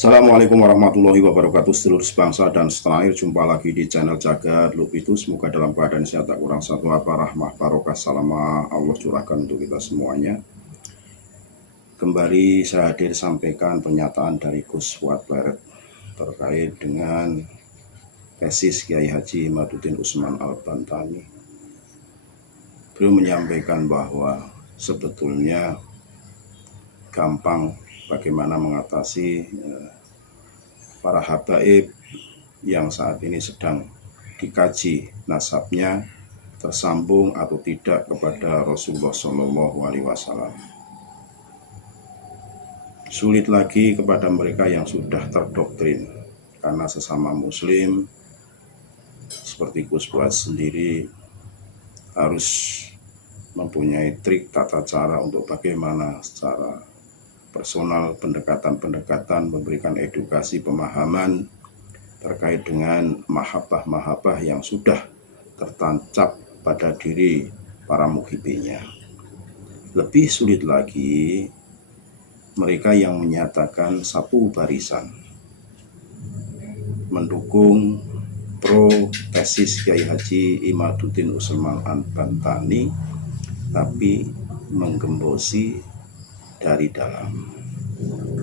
Assalamualaikum warahmatullahi wabarakatuh, seluruh sebangsa dan setanah air. Jumpa lagi di channel Jagat Lupitu. Semoga dalam keadaan sehat, tak kurang satu apa, rahmah barokah salam Allah curahkan untuk kita semuanya. Kembali saya hadir sampaikan pernyataan dari Gus Fuad Pleret terkait dengan tesis Kiai Haji Imaduddin Usman Al-Bantani. Beliau menyampaikan bahwa sebetulnya gampang bagaimana mengatasi para habaib yang saat ini sedang dikaji nasabnya tersambung atau tidak kepada Rasulullah SAW. Sulit lagi kepada mereka yang sudah terdoktrin, karena sesama muslim seperti Gus Fuad sendiri harus mempunyai trik tata cara untuk bagaimana secara personal, pendekatan-pendekatan, memberikan edukasi, pemahaman terkait dengan mahabbah-mahabbah yang sudah tertancap pada diri para muhibbinya. Lebih sulit lagi mereka yang menyatakan sapu barisan mendukung pro tesis Kiai Haji Imaduddin Usman Al-Bantani, tapi menggembosi dari dalam.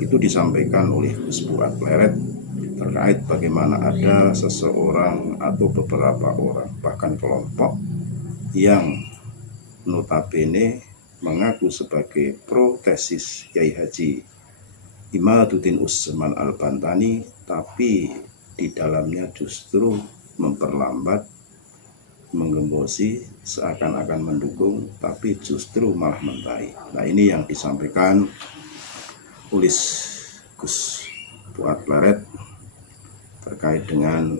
Itu disampaikan oleh Gus Fuad Pleret terkait bagaimana ada seseorang atau beberapa orang, bahkan kelompok yang notabene mengaku sebagai pro tesis Kiai Haji Imaduddin Usman Al-Bantani, tapi di dalamnya justru memperlambat, menggembosi, seakan-akan mendukung, tapi justru malah mentahi. Nah, ini yang disampaikan oleh Gus Fuad Pleret terkait dengan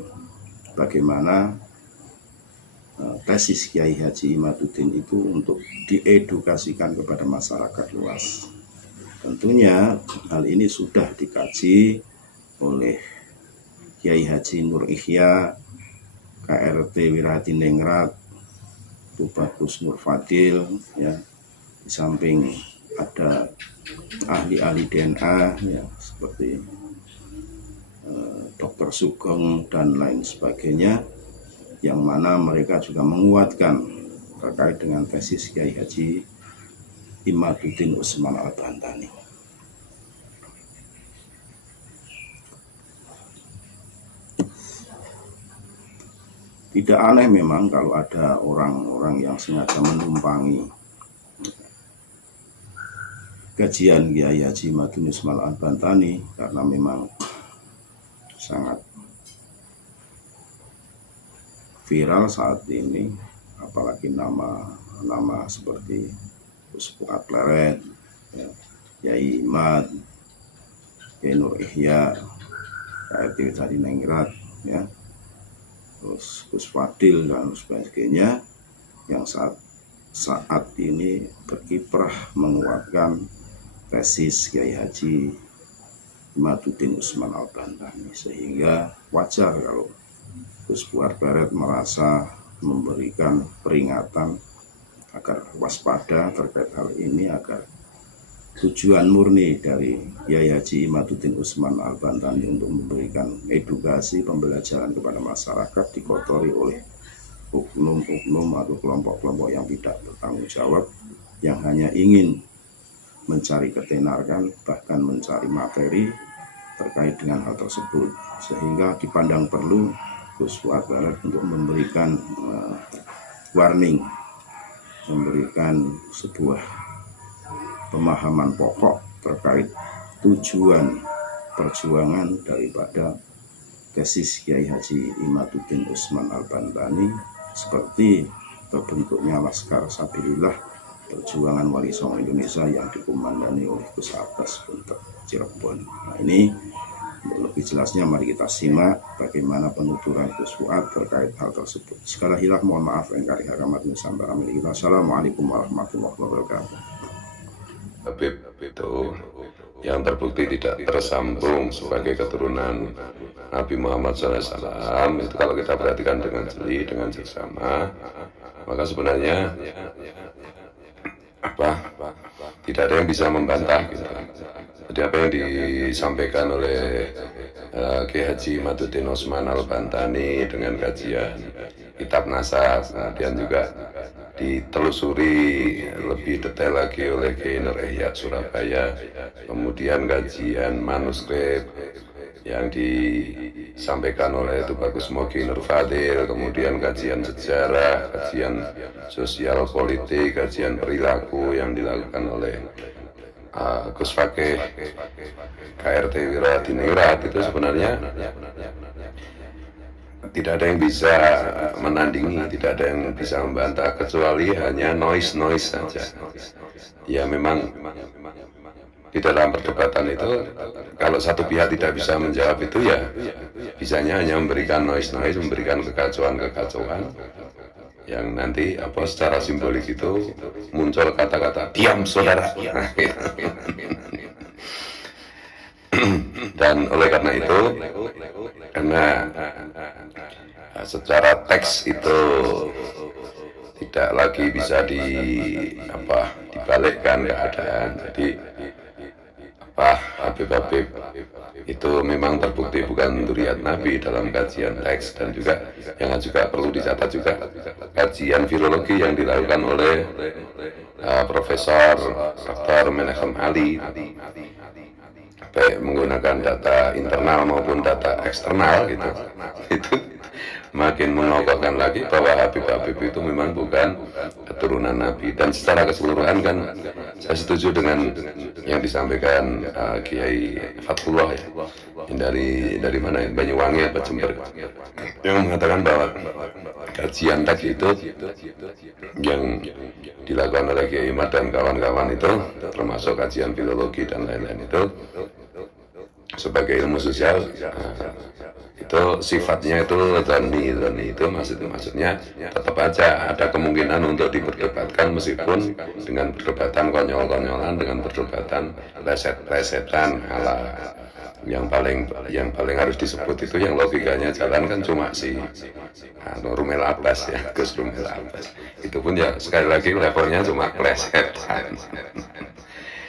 bagaimana tesis Kiai Haji Imaduddin itu untuk diedukasikan kepada masyarakat luas. Tentunya hal ini sudah dikaji oleh Kiai Haji Nur Ihya, KRT Wirahadi Ningrat, Tubagus Nur Fadil, ya. Di samping ada ahli-ahli DNA, ya, seperti Dr. Sugeng dan lain sebagainya, yang mana mereka juga menguatkan terkait dengan tesis Kiai Haji Imaduddin Usman Al-Bantani. Tidak aneh memang kalau ada orang-orang yang sengaja menumpangi kajian Kiai Haji Imaduddin Usman Al-Bantani, karena memang sangat viral saat ini, apalagi nama seperti Gus Fuad Pleret, ya, Kiai Imad, Kiai Nur Ihya, KRT Wirahadi Ningrat, ya, terus Gus Fadil dan sebagainya, yang saat ini berkiprah menguatkan tesis Kiai Haji Imaduddin Usman Al-Bantani, sehingga wajar kalau Gus Fuad Pleret merasa memberikan peringatan agar waspada terkait hal ini, agar tujuan murni dari Kiai Haji Imaduddin Usman Al-Bantani untuk memberikan edukasi pembelajaran kepada masyarakat dikotori oleh oknum-oknum atau kelompok-kelompok yang tidak bertanggung jawab, yang hanya ingin mencari ketenaran, bahkan mencari materi terkait dengan hal tersebut, sehingga dipandang perlu Gus Fuad Pleret untuk memberikan warning, memberikan sebuah pemahaman pokok terkait tujuan perjuangan daripada tesis Kiai Haji Imaduddin Usman Al-Bantani, seperti terbentuknya Laskar Sabilillah Perjuangan Wali Songo Indonesia yang dikomandani oleh Gus Abbas Buntet Cirebon. Nah, ini untuk lebih jelasnya mari kita simak bagaimana penuturan Gus Fuad terkait hal tersebut. Segala hilaf mohon maaf, engkari hakamat nusantara milik kita. Assalamualaikum warahmatullahi wabarakatuh. Habib itu yang terbukti tidak tersambung sebagai keturunan Nabi Muhammad SAW, itu kalau kita perhatikan dengan jeli, dengan seksama, maka sebenarnya tidak ada yang bisa membantah gitu. Jadi apa yang disampaikan oleh Kiai Haji Maduddin Osman Al-Bantani dengan kajian kitab nasab, kemudian juga ditelusuri lebih detail lagi oleh Kiai Nur Ihya Surabaya, kemudian kajian manuskrip yang disampaikan oleh Tubagus Mogi Nur Fadil, kemudian kajian sejarah, kajian sosial politik, kajian perilaku yang dilakukan oleh Gus Fakih KRT Wiradiningrat, itu sebenarnya tidak ada yang bisa menandingi, tidak ada yang bisa membantah, kecuali hanya noise saja. Ya memang di dalam perdebatan itu, kalau satu pihak tidak bisa menjawab itu, ya bisanya hanya memberikan noise, memberikan kekacauan yang nanti secara simbolik itu muncul kata-kata diam saudara. Dan oleh karena itu, karena secara teks itu tidak lagi bisa dibalikkan keadaan, jadi Habib itu memang terbukti bukan dzurriyyat Nabi dalam kajian teks, dan juga yang juga perlu dicatat juga kajian filologi yang dilakukan oleh Profesor Dr. Menachem Ali, baik menggunakan data internal maupun data eksternal gitu. Itu makin mengokohkan lagi bahwa Habib itu memang bukan keturunan Nabi. Dan secara keseluruhan kan saya setuju dengan yang disampaikan Kiai Fatullah ya, yang dari mana, Banyuwangi apa Jember, yang mengatakan bahwa kajian teks itu yang dilakukan oleh Kiai Imad dan kawan-kawan itu, termasuk kajian filologi dan lain-lain itu, sebagai ilmu sosial itu sifatnya itu dhani itu maksudnya tetap aja ada kemungkinan untuk diperdebatkan, meskipun dengan perdebatan konyol-konyolan, dengan perdebatan leset-lesetan ala yang paling harus disebut itu, yang logikanya jalan kan cuma si Rumel Abbas ya, Gus Rumel Abbas. Itu pun ya sekali lagi levelnya cuma plesetan.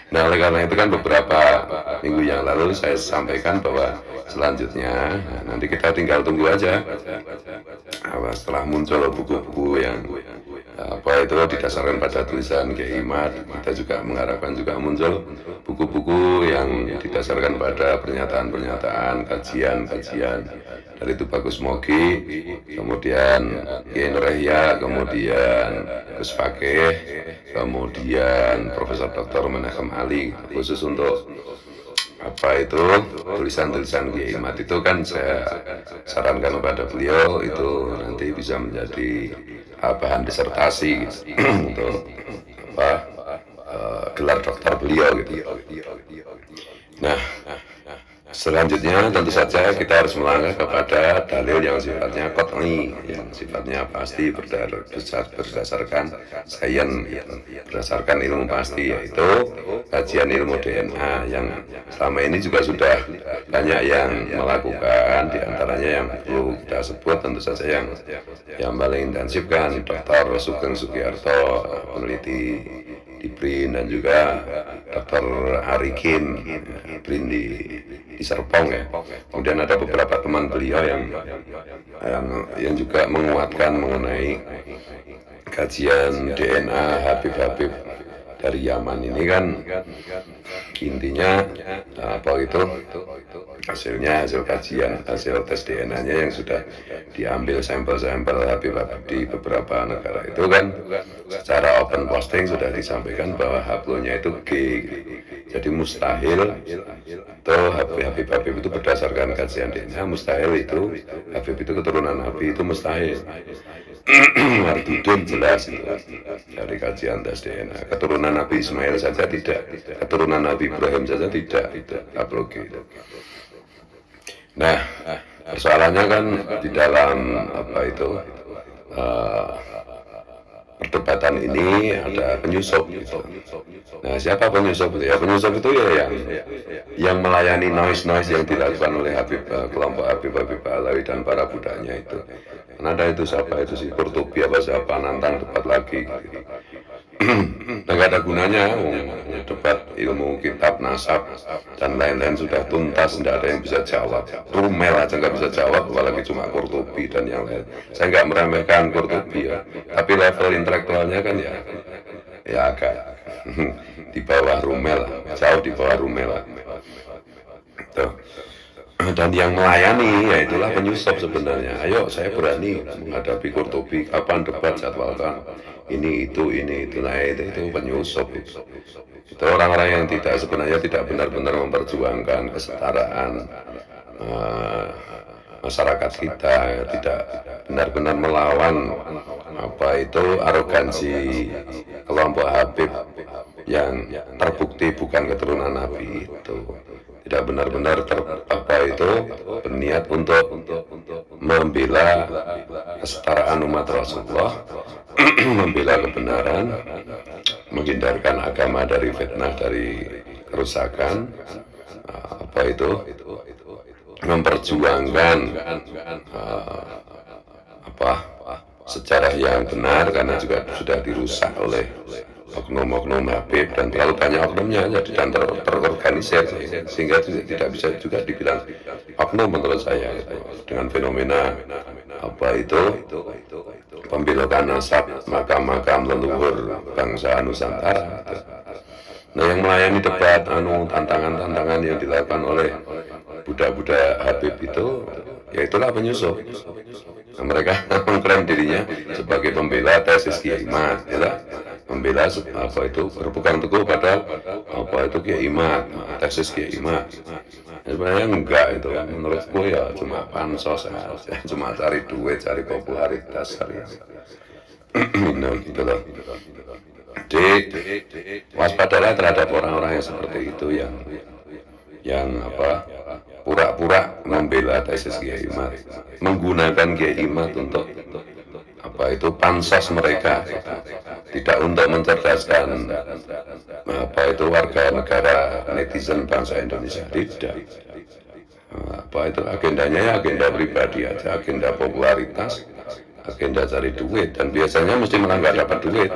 Nah, oleh karena itu kan beberapa minggu yang lalu saya sampaikan bahwa selanjutnya nanti kita tinggal tunggu aja setelah muncul buku-buku yang itu didasarkan pada tulisan Kiai Imad. Kita juga mengharapkan juga muncul buku-buku yang didasarkan pada pernyataan-pernyataan, kajian-kajian dari Tubagus Mogi, kemudian Kiai Nur Ihya, kemudian Gus Fakih, kemudian Profesor Dr. Menachem Ali, khusus untuk tulisan-tulisan Kiai Imad itu kan saya sarankan kepada beliau itu nanti bisa menjadi bahan disertasi untuk gelar doktor beliau gitu. Nah, selanjutnya tentu saja kita harus melangkah kepada dalil yang sifatnya qat'i, yang sifatnya pasti berdasarkan sains, berdasarkan ilmu pasti, yaitu kajian ilmu DNA yang selama ini juga sudah banyak yang melakukan. Di antaranya yang perlu kita sebut tentu saja yang paling intensif kan Dr. Sugeng Sugiarto, peneliti di BRIN, dan juga Dr. Arikin BRIN di Serpong ya. Kemudian ada beberapa teman beliau yang juga menguatkan mengenai kajian DNA Habib dari Yaman ini kan. Intinya hasil kajian, hasil tes DNA-nya yang sudah diambil sampel-sampel Habib di beberapa negara itu kan secara open posting sudah disampaikan bahwa haplonya itu G. Jadi mustahil itu Habib itu berdasarkan kajian DNA, mustahil itu Habib itu keturunan Nabi, itu mustahil. Mardudun jelas itu dari kajian tes DNA. Keturunan Nabi Ismail saja tidak, keturunan Nabi Ibrahim saja tidak apologi itu. Nah, persoalannya kan di dalam perdebatan ini ada penyusup gitu. Nah, siapa penyusup itu? Ya penyusup itu ya yang melayani noise yang dilakukan oleh kelompok Habib Alawi dan para budaknya itu. Ada itu siapa itu si Kurtubi apa siapa nantang debat lagi. nggak ada gunanya debat ilmu kitab nasab dan lain-lain sudah tuntas, tidak ada yang bisa jawab. Rumel aja nggak bisa jawab, apalagi cuma Qurtubi dan yang lain. Saya nggak meremehkan Qurtubi ya, tapi level intelektualnya kan ya agak di bawah Rumel, jauh di bawah Rumel lah. Tuh. Dan yang melayani ya itulah penyusup sebenarnya. Ayo saya berani menghadapi Qurtubi, kapan debat jadwalkan, ini itu nah itu penyusup itu orang-orang yang sebenarnya tidak benar-benar memperjuangkan kesetaraan masyarakat kita, ya, tidak benar-benar melawan arogansi kelompok Habib yang terbukti bukan keturunan Nabi itu, tidak benar-benar berniat untuk membela kesetaraan umat Rasulullah, membela kebenaran, menghindarkan agama dari fitnah, dari kerusakan, memperjuangkan sejarah yang benar, karena juga sudah dirusak oleh oknum-oknum Habib, dan terlalu banyak oknumnya jadi dan terorganisir, sehingga tidak bisa juga dibilang oknum menurut saya dengan fenomena pembelokan nasab makam-makam leluhur bangsa Nusantara. Nah, yang melayani debat tantangan-tantangan yang dilakukan oleh budak-budak Habib itu, ya itulah penyusup. Nah, mereka mengklaim dirinya sebagai pembela tesis Kiai Imad, ya, membela berpegang teguh pada Kiai Imad, tesis Kiai Imad. Sebenarnya enggak, itu menurutku ya cuma pansos aja, cuma cari duit, cari popularitas, gitu loh. Waspadalah terhadap orang-orang yang seperti itu, yang pura-pura membela tesis Kiai Imad, menggunakan Kiai Imad untuk pansos mereka, tidak untuk mencerdaskan warga negara netizen bangsa Indonesia, tidak. Agendanya ya agenda pribadi aja, agenda popularitas, agenda cari duit, dan biasanya mesti malah nggak dapat duit,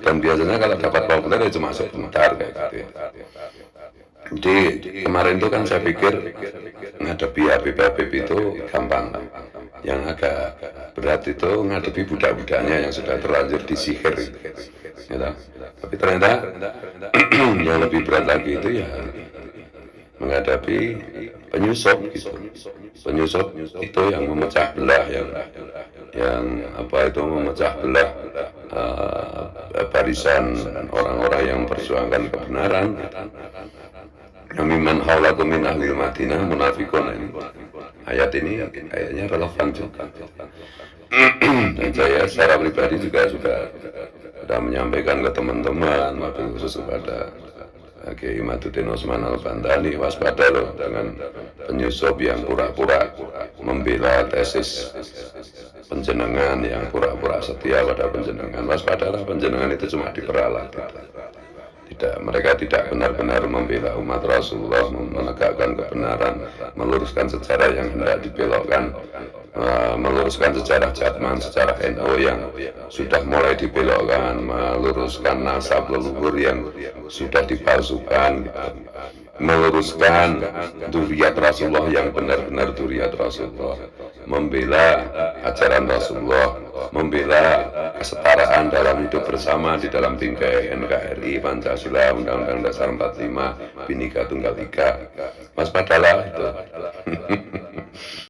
dan biasanya kalau dapat populer ya cuma sebentar kayak gitu ya. Jadi kemarin itu kan saya pikir ngadepi Habib-Habib itu gampang, yang agak berat itu ngadepi budak-budaknya yang sudah terlanjur disihir gitu. Tapi ternyata yang lebih berat lagi itu ya menghadapi penyusup gitu. Penyusup itu yang memecah belah, yang memecah belah barisan orang-orang yang memperjuangkan kebenaran. Yang miman haulakum min ahlil Madinah munafikun, ini ayat ini kayaknya relevan juga. Dan saya secara pribadi juga sudah menyampaikan ke teman-teman, wabil khusus kepada Kiai Imaduddin Utsman Al-Bantani, waspada loh dengan penyusup yang pura-pura membela tesis penjenengan, yang pura-pura setia pada penjenengan. Waspadalah, penjenengan itu cuma diperalat. Mereka tidak benar-benar membela umat Rasulullah, menegakkan kebenaran, meluruskan sejarah yang hendak dibelokkan, meluruskan sejarah Jatman, sejarah NU yang sudah mulai dibelokkan, meluruskan nasab leluhur yang sudah dipalsukan, meluruskan dzurriyyat Rasulullah yang benar-benar dzurriyyat Rasulullah, membela ajaran Rasulullah, membela kesetaraan dalam hidup bersama di dalam bingkai NKRI, Pancasila, Undang-Undang Dasar 45, Bhinneka Tunggal Ika. Waspadalah itu.